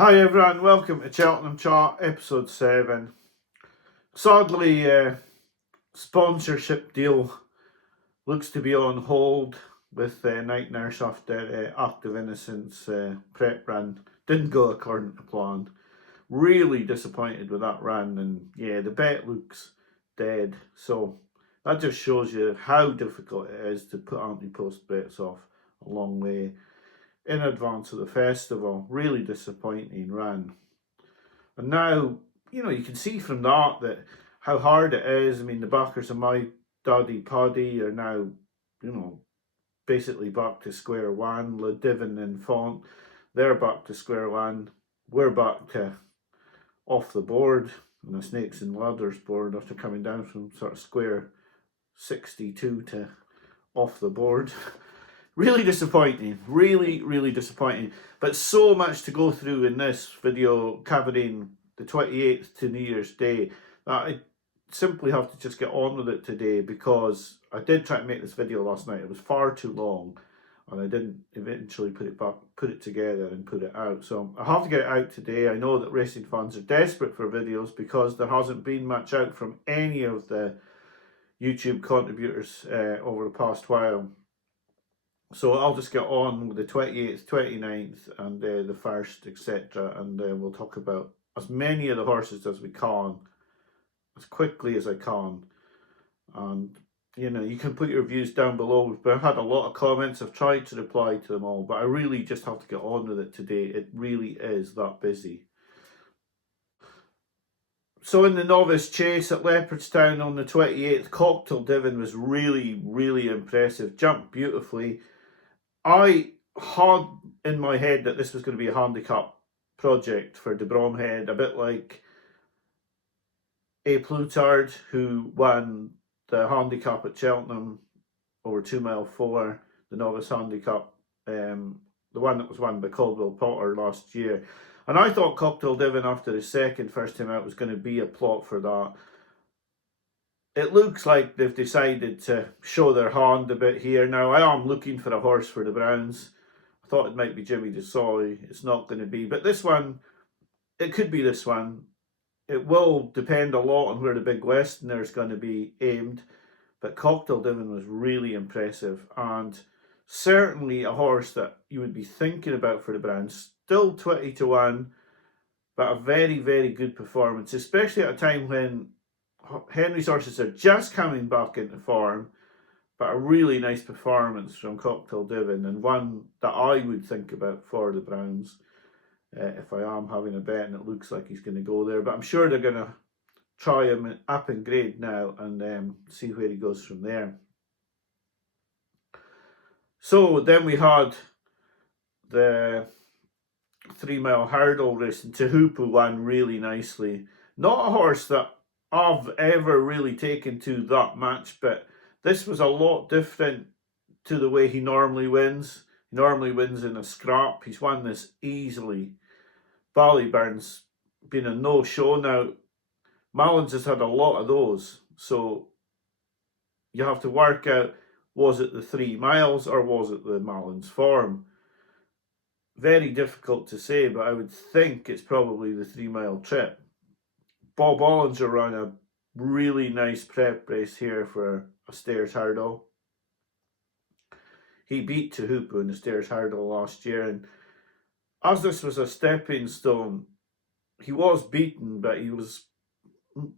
Hi everyone, welcome to Cheltenham Chart episode 7. Sadly, sponsorship deal looks to be on hold with Night Nurse after Act of Innocence prep run. Didn't go according to plan. Really disappointed with that run, and yeah, the bet looks dead. So that just shows you how difficult it is to put anti-post bets off a long way in advance of the festival. Really disappointing run. And now, you can see from that how hard it is. I mean, the backers of my daddy Paddy are now, basically back to square one. Le Divin and Font, they're back to square one. We're back to off the board on the Snakes and Ladders board after coming down from sort of square 62 to off the board. Really disappointing, really disappointing. But so much to go through in this video covering the 28th to New Year's Day that I simply have to just get on with it today, because I did try to make this video last night. It was far too long and I didn't eventually put it together and put it out. So I have to get it out today. I know that racing fans are desperate for videos because there hasn't been much out from any of the YouTube contributors over the past while. So I'll just get on with the 28th, 29th and the 1st, etc. And we'll talk about as many of the horses as we can, as quickly as I can. And, you can put your views down below. I've had a lot of comments. I've tried to reply to them all, but I really just have to get on with it today. It really is that busy. So in the novice chase at Leopardstown on the 28th, Cocktail Divin was really impressive. Jumped beautifully. I had in my head that this was going to be a handicap project for De Bromhead, a bit like A Plutard, who won the handicap at Cheltenham over 2 mile 4, the novice handicap, the one that was won by Caldwell Potter last year. And I thought Cocktail Divin, after his first time out, was going to be a plot for that. It looks like they've decided to show their hand a bit here. Now, I am looking for a horse for the Browns. I thought it might be Jimmy DeSoy. It's not going to be. But this one, it could be this one. It will depend a lot on where the big Westerner is going to be aimed. But Cocktail Divin was really impressive. And certainly a horse that you would be thinking about for the Browns. Still 20 to 1. But a very good performance. Especially at a time when Henry's horses are just coming back into form, but a really nice performance from Cocktail Divin, and one that I would think about for the Browns if I am having a bet, and it looks like he's going to go there. But I'm sure they're going to try him up in grade now and see where he goes from there. So then we had the 3 mile hurdle race, and Teehupoo won really nicely. Not a horse that I've ever really taken to that much, but this was a lot different to the way he normally wins. He normally wins in a scrap. He's won this easily. Ballyburn's been a no-show now. Mullins has had a lot of those, so you have to work out, was it the 3 miles or was it the Mullins form? Very difficult to say, but I would think it's probably the 3 mile trip. Bob Olinger ran a really nice prep race here for a stairs hurdle. He beat Teehupoo in the stairs hurdle last year, and as this was a stepping stone, he was beaten, but he was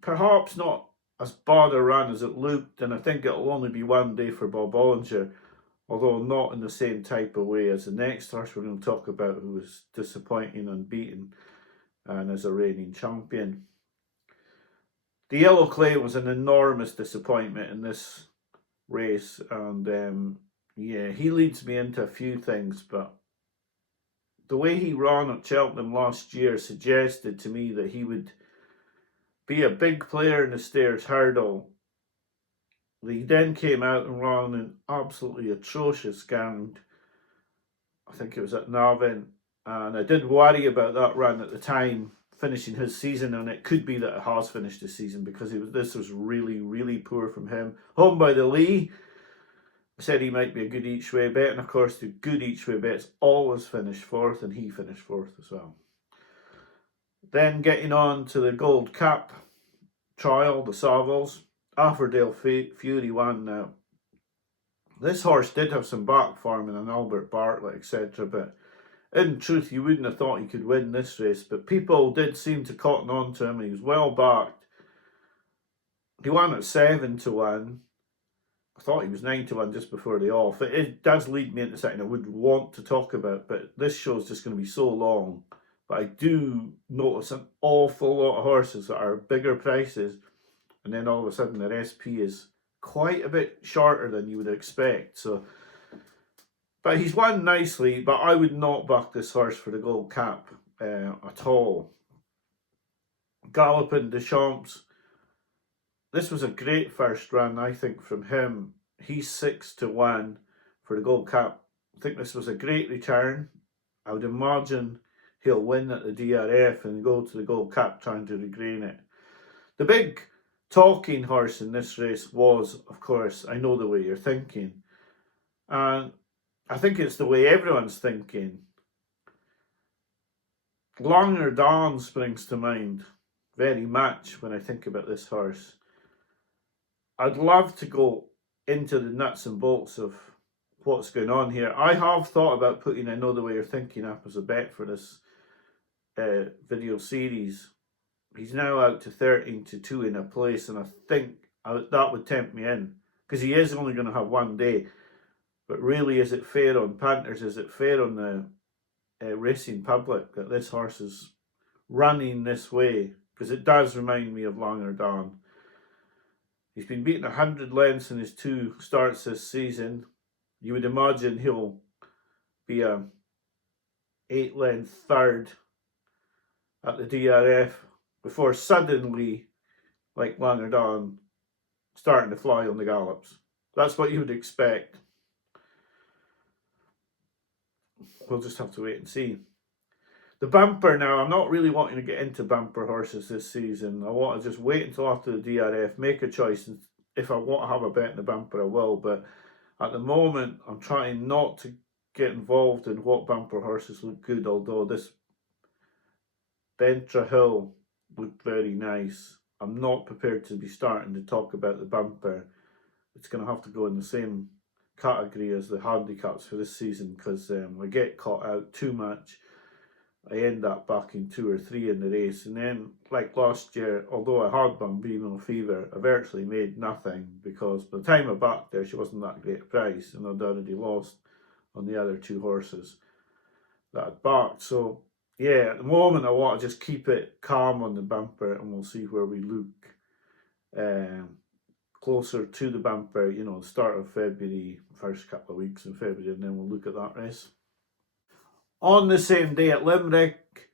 perhaps not as bad a run as it looked, and I think it'll only be one day for Bob Olinger, although not in the same type of way as the next horse we're going to talk about, who was disappointing and beaten and is a reigning champion. The Yellow Clay was an enormous disappointment in this race, and yeah, he leads me into a few things, but the way he ran at Cheltenham last year suggested to me that he would be a big player in the stairs hurdle. He then came out and ran an absolutely atrocious ground. I think it was at Navan, and I did worry about that run at the time, finishing his season, and it could be that it has finished his season, because this was really poor from him. Home by the Lee, I said he might be a good each way bet, and of course the good each way bets always finish fourth, and he finished fourth as well. Then getting on to the Gold Cup trial, the Savills. Affordale Fury won now. This horse did have some back form in an Albert Bartlett, etc., but in truth, you wouldn't have thought he could win this race, but people did seem to cotton on to him. He was well backed. He won at 7-1. I thought he was 9-1 just before the off. It does lead me into something I would want to talk about, but this show's just going to be so long. But I do notice an awful lot of horses that are bigger prices, and then all of a sudden their SP is quite a bit shorter than you would expect. So, but he's won nicely, but I would not back this horse for the Gold Cup at all. Galopin Deschamps. This was a great first run, I think, from him. He's 6-1 for the Gold Cup. I think this was a great return. I would imagine he'll win at the DRF and go to the Gold Cup trying to regain it. The big talking horse in this race was, of course, I Know the Way You're Thinking. And I think it's the way everyone's thinking. Olinger Dawn springs to mind very much when I think about this horse. I'd love to go into the nuts and bolts of what's going on here. I have thought about putting I Know the Way You're Thinking up as a bet for this video series. He's now out to 13-2 in a place, and I think that would tempt me in, because he is only going to have one day. But really, is it fair on punters? Is it fair on the racing public that this horse is running this way? Because it does remind me of Olinger Dawn. He's been beaten 100 lengths in his 2 starts this season. You would imagine he'll be a 8-length third at the DRF before suddenly, like Olinger Dawn, starting to fly on the gallops. That's what you would expect. We'll just have to wait and see. The bumper now, I'm not really wanting to get into bumper horses this season. I want to just wait until after the DRF, make a choice, and if I want to have a bet in the bumper, I will. But at the moment, I'm trying not to get involved in what bumper horses look good, although this Bentra Hill looked very nice. I'm not prepared to be starting to talk about the bumper. It's going to have to go in the same category as the handicaps for this season, because I get caught out too much. I end up backing 2 or 3 in the race, and then, like last year, although I had Bambino Fever, I virtually made nothing, because by the time I backed there, she wasn't that great a price, and I'd already lost on the other 2 horses that I'd backed. So yeah, at the moment I want to just keep it calm on the bumper, and we'll see where we look closer to the bumper, you know, the start of February, first couple of weeks in February, and then we'll look at that race. On the same day at Limerick,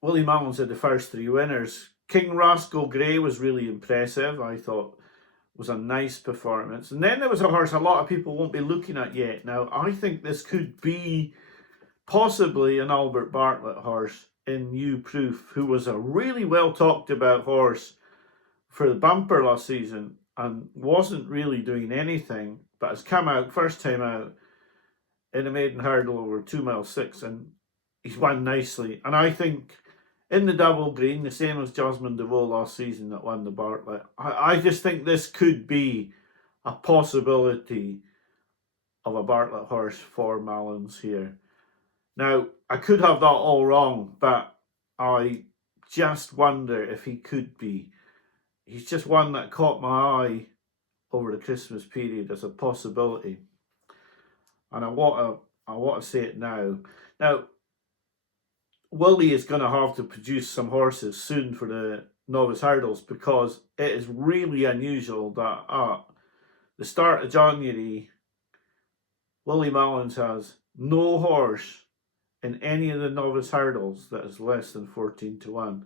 Willie Mullins had the first 3 winners. King Rascal Grey was really impressive. I thought was a nice performance. And then there was a horse a lot of people won't be looking at yet. Now, I think this could be possibly an Albert Bartlett horse in New Proof, who was a really well talked about horse for the bumper last season and wasn't really doing anything, but has come out, first time out, in a maiden hurdle over 2 mile 6, and he's won nicely. And I think in the double green, the same as Jasmine DeVoe last season that won the Bartlett, I just think this could be a possibility of a Bartlett horse for Mullins here. Now, I could have that all wrong, but I just wonder if he could be. He's just one that caught my eye over the Christmas period as a possibility. And I want to say it now. Now, Willie is going to have to produce some horses soon for the novice hurdles, because it is really unusual that at the start of January, Willie Mullins has no horse in any of the novice hurdles that is less than 14-1.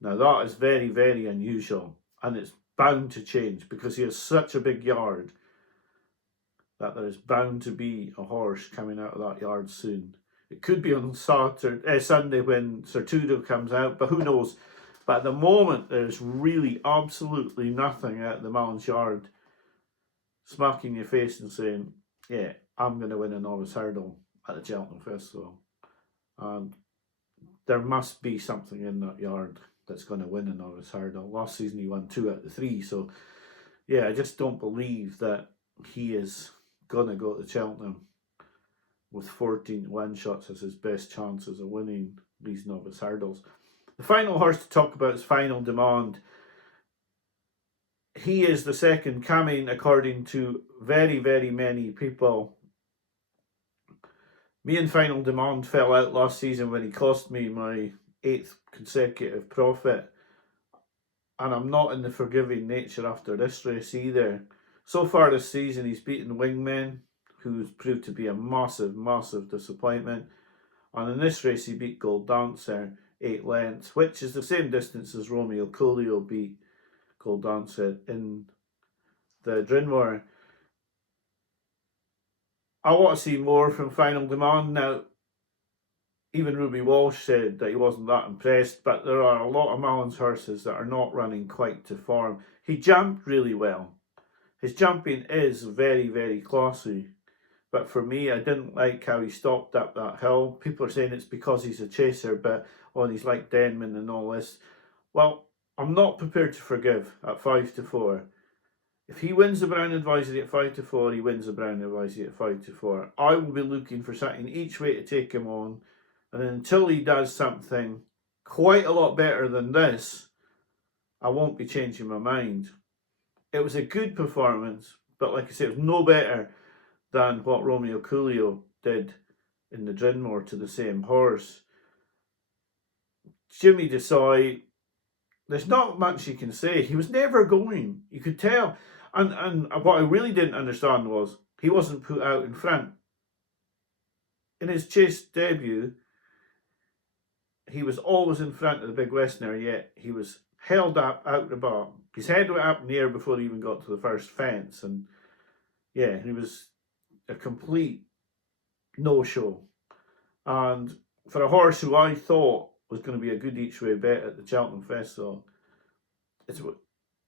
Now that is very, very unusual, and it's bound to change because he has such a big yard that there is bound to be a horse coming out of that yard soon. It could be on Sunday when Sertudo comes out, but who knows. But at the moment, there's really absolutely nothing out of the Mullins yard smacking your face and saying, yeah, I'm going to win a novice hurdle at the Cheltenham Festival. And there must be something in that yard that's going to win a novice hurdle. Last season he won 2 out of the 3, so yeah, I just don't believe that he is going to go to Cheltenham with 14 1-shots as his best chances of winning these novice hurdles. The final horse to talk about is Final Demand. He is the second coming, according to very, very many people. Me and Final Demand fell out last season when he cost me my 8th consecutive profit. And I'm not in the forgiving nature after this race either. So far this season, he's beaten Wingmen, who's proved to be a massive, massive disappointment. And in this race, he beat Gold Dancer 8 lengths, which is the same distance as Romeo Coolio beat Gold Dancer in the Drinmore. I want to see more from Final Demand. Now, even Ruby Walsh said that he wasn't that impressed, but there are a lot of Malins horses that are not running quite to form. He jumped really well. His jumping is very, very classy. But for me, I didn't like how he stopped up that hill. People are saying it's because he's a chaser, but he's like Denman and all this. Well, I'm not prepared to forgive at 5-4. If he wins the Brown Advisory at 5-4, he wins the Brown Advisory at 5-4. I will be looking for something each way to take him on. And until he does something quite a lot better than this, I won't be changing my mind. It was a good performance, but like I said, it was no better than what Romeo Coolio did in the Drinmore to the same horse. Jimmy Desai, there's not much you can say. He was never going. You could tell. And what I really didn't understand was he wasn't put out in front. In his chase debut, he was always in front of the big Westerner, yet he was held up out the bar. His head went up in the air before he even got to the first fence. And yeah, he was a complete no-show. And for a horse who I thought was going to be a good each way bet at the Cheltenham Festival,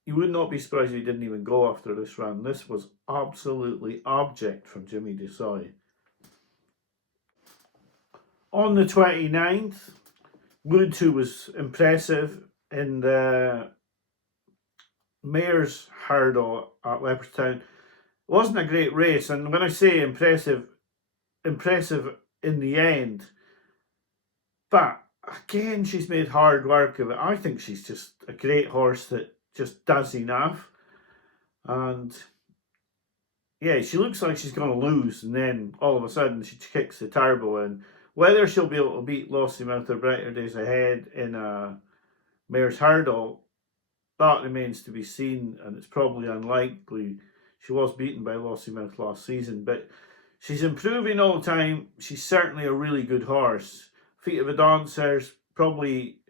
you would not be surprised if he didn't even go after this run. This was absolutely abject from Jimmy Desai. On the 29th, Woods, who was impressive in the Mayor's Hurdle at Leopardstown, wasn't a great race. And when I say impressive in the end. But again, she's made hard work of it. I think she's just a great horse that just does enough. And yeah, she looks like she's going to lose, and then all of a sudden she kicks the turbo in. Whether she'll be able to beat Lossiemouth or Brighter Days Ahead in a Mayor's Hurdle, that remains to be seen, and it's probably unlikely. She was beaten by Lossiemouth last season, but she's improving all the time. She's certainly a really good horse. Feet of a Dancer's probably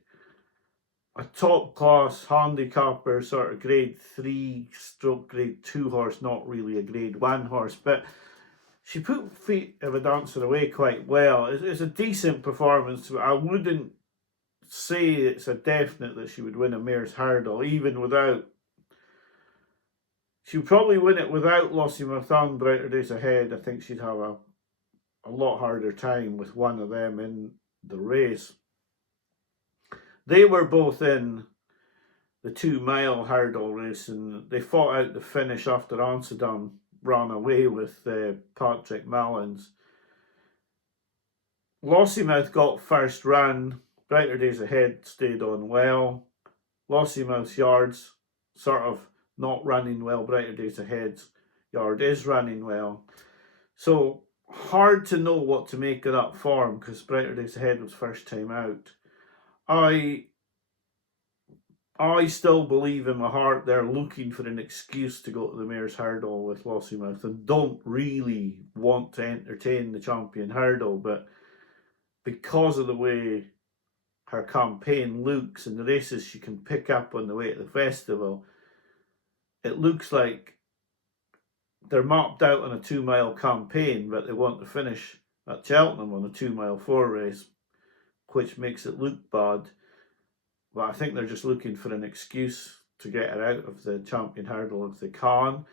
a top class handicapper, sort of grade 3 stroke grade 2 horse, not really a grade 1 horse, but she put Feet of a Dancer away quite well. It's a decent performance. I wouldn't say it's a definite that she would win a Mayor's Hurdle, even without. She would probably win it without Lossiemouth and Brighter Days Ahead. I think she'd have a lot harder time with one of them in the race. They were both in the 2 mile hurdle race, and they fought out the finish after Amsterdam ran away with Patrick Malins. Lossiemouth got first run. Brighter Days Ahead stayed on well. Lossiemouth's yards sort of not running well. Brighter Days Ahead's yard is running well. So hard to know what to make of that form, because Brighter Days Ahead was first time out. I still believe in my heart they're looking for an excuse to go to the Mayor's Hurdle with Lossiemouth and don't really want to entertain the Champion Hurdle, but because of the way her campaign looks and the races she can pick up on the way to the festival, it looks like they're mapped out on a 2 mile campaign, but they want to finish at Cheltenham on a 2 mile 4 race, which makes it look bad. But I think they're just looking for an excuse to get her out of the Champion Hurdle if they can.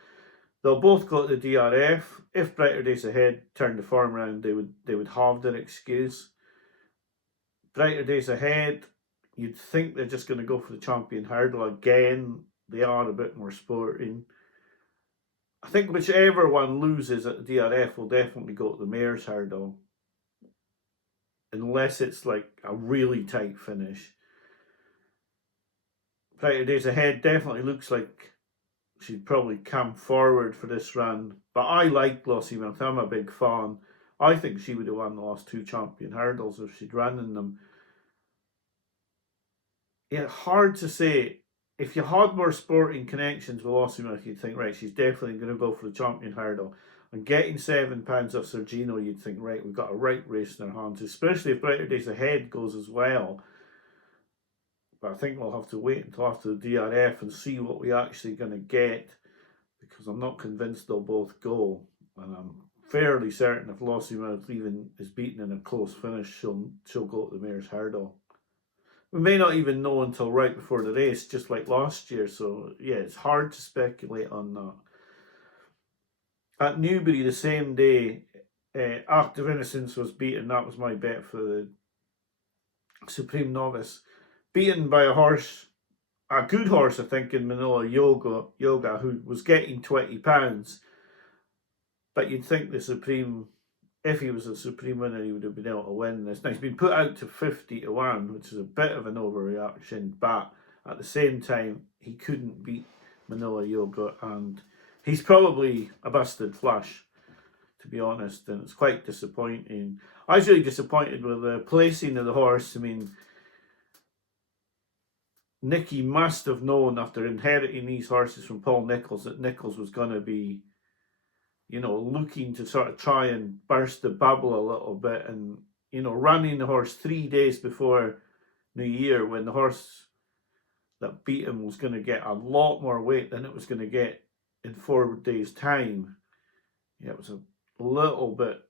They'll both go to the DRF. If Brighter Days Ahead turned the form around, they would have their excuse. Brighter Days Ahead, you'd think they're just going to go for the champion hurdle again. They are a bit more sporting. I think whichever one loses at the DRF will definitely go to the mare's hurdle. Unless it's like a really tight finish. Brighter Days Ahead definitely looks like she'd probably come forward for this run. But I like Glossy Milk. I'm a big fan. I think she would have won the last 2 champion hurdles if she'd run in them. Yeah, hard to say. If you had more sporting connections with Glossy Milk, you'd think, right, she's definitely going to go for the champion hurdle. And getting £7 off Sergino, you'd think, right, we've got a right race in our hands, especially if Brighter Days Ahead goes as well. But I think we'll have to wait until after the DRF and see what we're actually going to get, because I'm not convinced they'll both go. And I'm fairly certain if Lossiemouth even is beaten in a close finish, she'll go to the mare's hurdle. We may not even know until right before the race, just like last year. So, yeah, it's hard to speculate on that. At Newbury, the same day, Act of Innocence was beaten. That was my bet for the Supreme Novice. Beaten by a horse, a good horse, I think, in Manila Yoga, who was getting £20. But you'd think the Supreme, if he was a Supreme winner, he would have been able to win this. Now, he's been put out to 50-1, which is a bit of an overreaction, but at the same time, he couldn't beat Manila Yoga, and he's probably a busted flush, to be honest, and it's quite disappointing. I was really disappointed with the placing of the horse. I mean, Nicky must have known after inheriting these horses from Paul Nicholls that Nicholls was going to be, looking to sort of try and burst the bubble a little bit, and, running the horse 3 days before New Year when the horse that beat him was going to get a lot more weight than it was going to get in 4 days' time. Yeah, it was a little bit,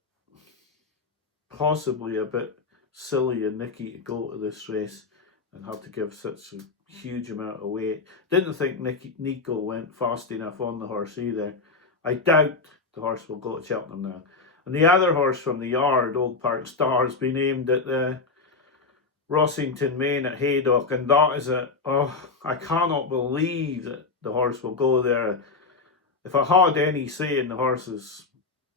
possibly a bit silly of Nicky to go to this race and have to give such a huge amount of weight. Didn't think Nico went fast enough on the horse either. I doubt the horse will go to Cheltenham now. And the other horse from the yard, Old Park Star, has been aimed at the Rossington Main at Haydock, and that is I cannot believe that the horse will go there. If I had any say in the horse's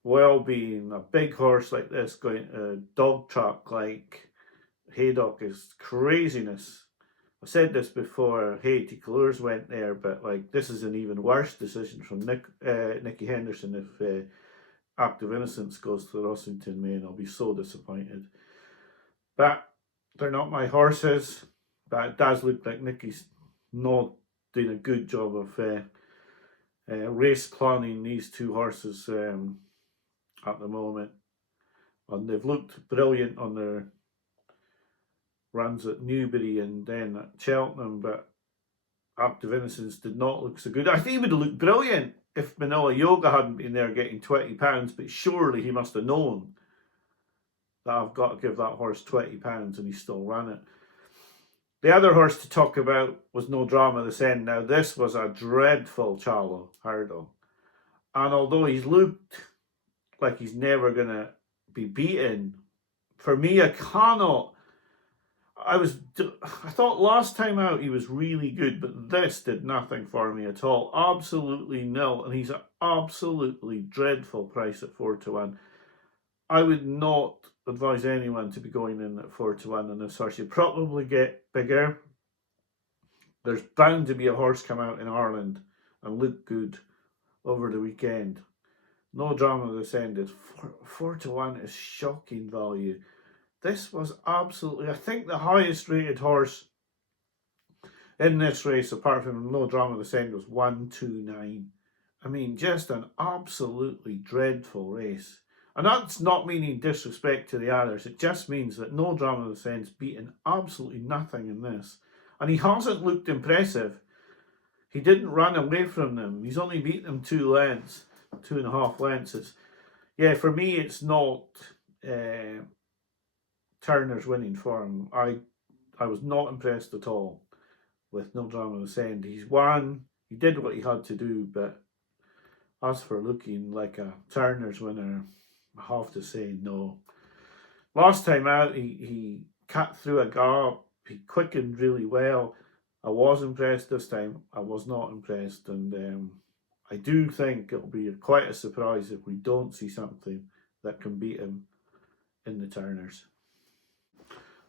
well-being, a big horse like this going to a dog track like Haydock is craziness. I said this before Haiti Colours went there, but this is an even worse decision from Nicky Henderson if Act of Innocence goes to the Rossington Main. I'll be so disappointed. But they're not my horses. But it does look like Nicky's not doing a good job of race planning these 2 horses at the moment. And they've looked brilliant on their runs at Newbury and then at Cheltenham, but Act of Innocence did not look so good. I think he would have looked brilliant if Manila Yoga hadn't been there getting £20, but surely he must have known that I've got to give that horse £20 and he still ran it. The other horse to talk about was No Drama This End. Now, this was a dreadful Charlo hurdle. And although he's looked like he's never going to be beaten, for me, I thought last time out he was really good, but this did nothing for me at all. Absolutely nil. And he's an absolutely dreadful price at 4-1. I would not advise anyone to be going in at 4-1 on this horse. You probably get bigger. There's bound to be a horse come out in Ireland and look good over the weekend. No Drama This End is 4-1 is shocking value. This was absolutely, I think, the highest rated horse in this race, apart from No Drama This End, was 1-2-9. I mean, just an absolutely dreadful race. And that's not meaning disrespect to the others. It just means that No Drama This End's beaten absolutely nothing in this. And he hasn't looked impressive. He didn't run away from them. He's only beaten them 2 lengths, 2.5 lengths. For me, it's not Turner's winning form. I was not impressed at all with No Drama This End. He's won. He did what he had to do, but as for looking like a Turner's winner, I have to say no. Last time out, he cut through a gap. He quickened really well. I was impressed this time. I was not impressed, and I do think it'll be quite a surprise if we don't see something that can beat him in the Turners.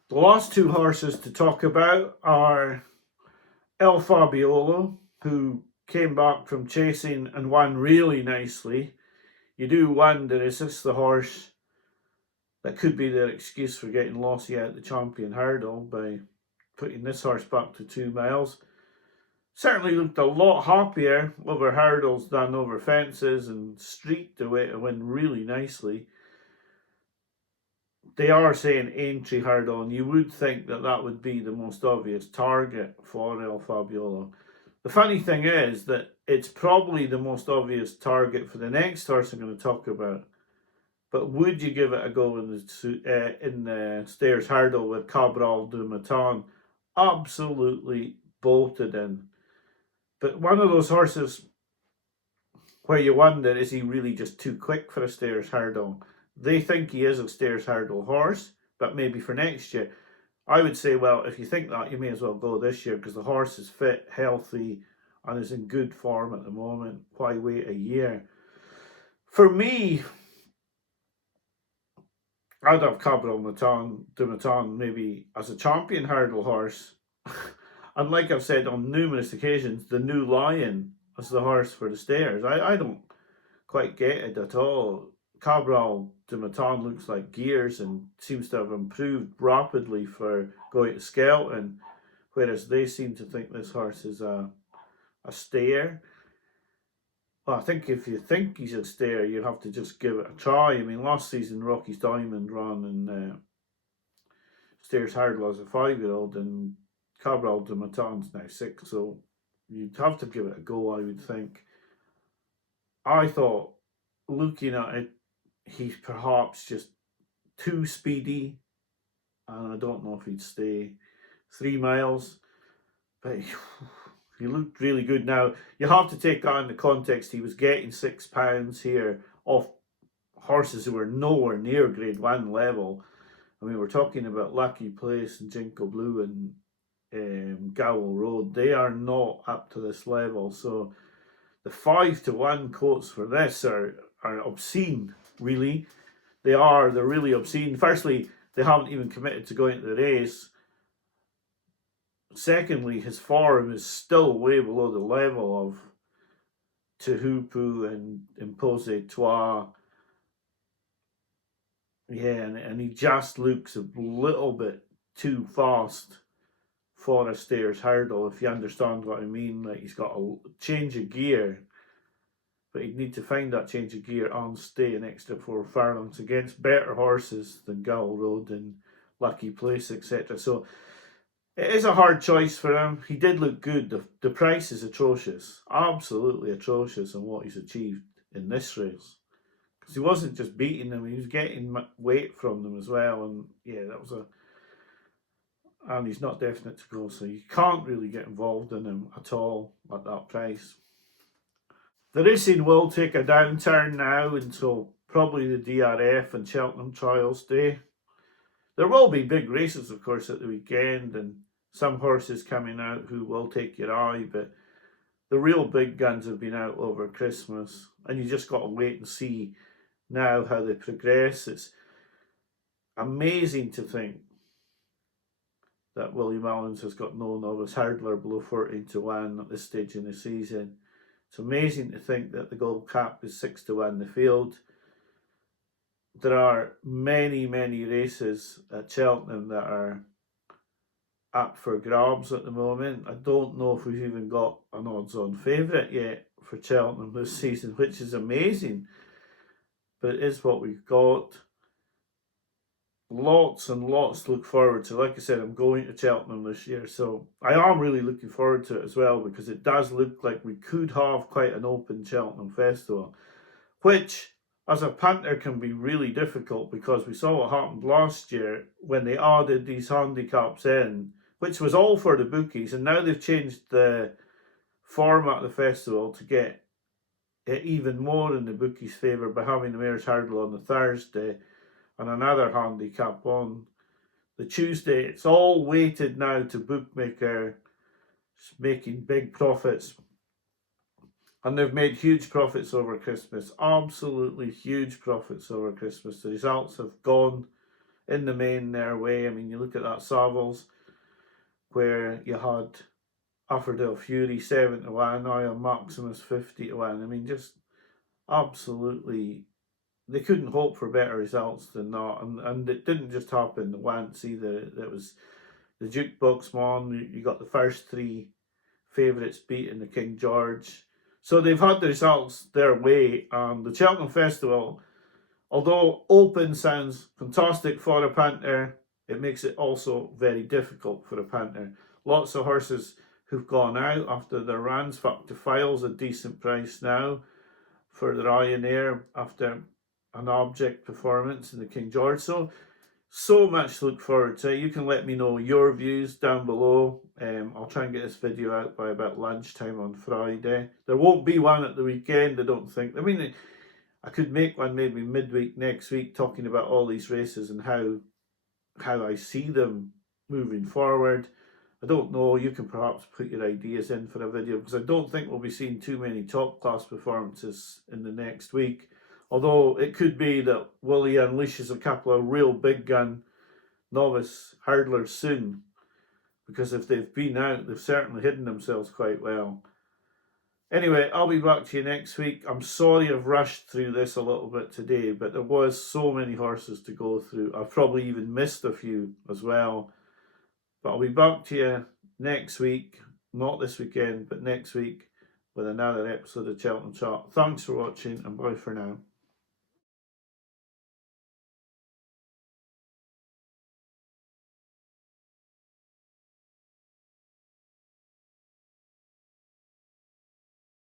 The last two horses to talk about are El Fabiolo, who came back from chasing and won really nicely. You do wonder, is this the horse that could be their excuse for getting Lossie out the champion hurdle by putting this horse back to 2 miles? Certainly looked a lot happier over hurdles than over fences, and streaked away to win really nicely. They are saying Aintree hurdle, and you would think that that would be the most obvious target for El Fabiolo. The funny thing is that it's probably the most obvious target for the next horse I'm going to talk about. But would you give it a go in the Stayers hurdle with Cabral du Matin? Absolutely bolted in. But one of those horses where you wonder, is he really just too quick for a Stayers hurdle? They think he is a Stayers hurdle horse, but maybe for next year. I would say, well, if you think that, you may as well go this year because the horse is fit, healthy, and is in good form at the moment. Why wait a year? For me, I'd have Cabral du Matin maybe as a champion hurdle horse. And like I've said on numerous occasions, the New Lion as the horse for the Stayers. I don't quite get it at all. Cabral du Matin looks like gears and seems to have improved rapidly for going to Skelton, whereas they seem to think this horse is a stayer. Well, I think if you think he's a stayer, you have to just give it a try. I mean, last season Rocky's Diamond ran in Stayers hurdle as a 5-year-old, and Cabral du Matin's now 6, so you'd have to give it a go, I would think. I thought, looking at it, he's perhaps just too speedy, and I don't know if he'd stay 3 miles, but he looked really good. Now, you have to take that in the context. He was getting £6 here off horses who were nowhere near Grade 1 level. I mean, we're talking about Lucky Place and Jinko Blue and Gowell Road. They are not up to this level. So the 5-1 quotes for this are obscene, really. They're really obscene. Firstly, they haven't even committed to going to the race. Secondly, his form is still way below the level of Teehupoo and Impose Toi. Yeah, and he just looks a little bit too fast for a Stayers hurdle, if you understand what I mean. Like, he's got a change of gear, but he'd need to find that change of gear and stay an extra 4 furlongs against better horses than Gowell Road and Lucky Place, etc. So it is a hard choice for him. He did look good. The price is atrocious, absolutely atrocious on what he's achieved in this race. Because he wasn't just beating them, he was getting weight from them as well. And yeah, that was and he's not definite to go, so you can't really get involved in him at all at that price. The racing will take a downturn now until probably the DRF and Cheltenham Trials Day. There will be big races, of course, at the weekend, and some horses coming out who will take your eye, but the real big guns have been out over Christmas, and you just got to wait and see now how they progress. It's amazing to think that Willie Mullins has got no novice hurdler below 14-1 at this stage in the season. It's amazing to think that the Gold Cap is 6-1 the field. There are many races at Cheltenham that are up for grabs at the moment. I don't know if we've even got an odds-on favourite yet for Cheltenham this season, which is amazing. But it is what we've got. Lots and lots to look forward to. Like I said, I'm going to Cheltenham this year, so I am really looking forward to it as well, because it does look like we could have quite an open Cheltenham festival, which as a punter can be really difficult, because we saw what happened last year when they added these handicaps in, which was all for the bookies, and now they've changed the format of the festival to get it even more in the bookies' favour by having the Mayor's Hurdle on the Thursday and another handicap on the Tuesday. It's all weighted now to bookmaker making big profits. And they've made huge profits over Christmas. Absolutely huge profits over Christmas. The results have gone in the main their way. I mean, you look at that Savills, where you had Uffordale Fury 7 to 1, Iron Maximus 50 to 1. I mean, just absolutely, they couldn't hope for better results than that. And it didn't just happen once either. It was the Jukebox Man. You got the first three favourites beating the King George. So they've had the results their way. And the Cheltenham Festival, although open sounds fantastic for a punter, it makes it also very difficult for a punter. Lots of horses who've gone out after their runs. Fuck to Files, a decent price now for the Ryanair after an object performance in the King George. So much to look forward to. You can let me know your views down below. I'll try and get this video out by about lunchtime on Friday. There won't be one at the weekend, I don't think. I mean, I could make one maybe midweek next week talking about all these races and how I see them moving forward. I don't know, you can perhaps put your ideas in for a video, because I don't think we'll be seeing too many top class performances in the next week. Although it could be that Willie unleashes a couple of real big gun novice hurdlers soon, because if they've been out, they've certainly hidden themselves quite well. Anyway, I'll be back to you next week. I'm sorry I've rushed through this a little bit today, but there was so many horses to go through. I've probably even missed a few as well. But I'll be back to you next week, not this weekend, but next week, with another episode of Cheltenham Chat. Thanks for watching, and bye for now.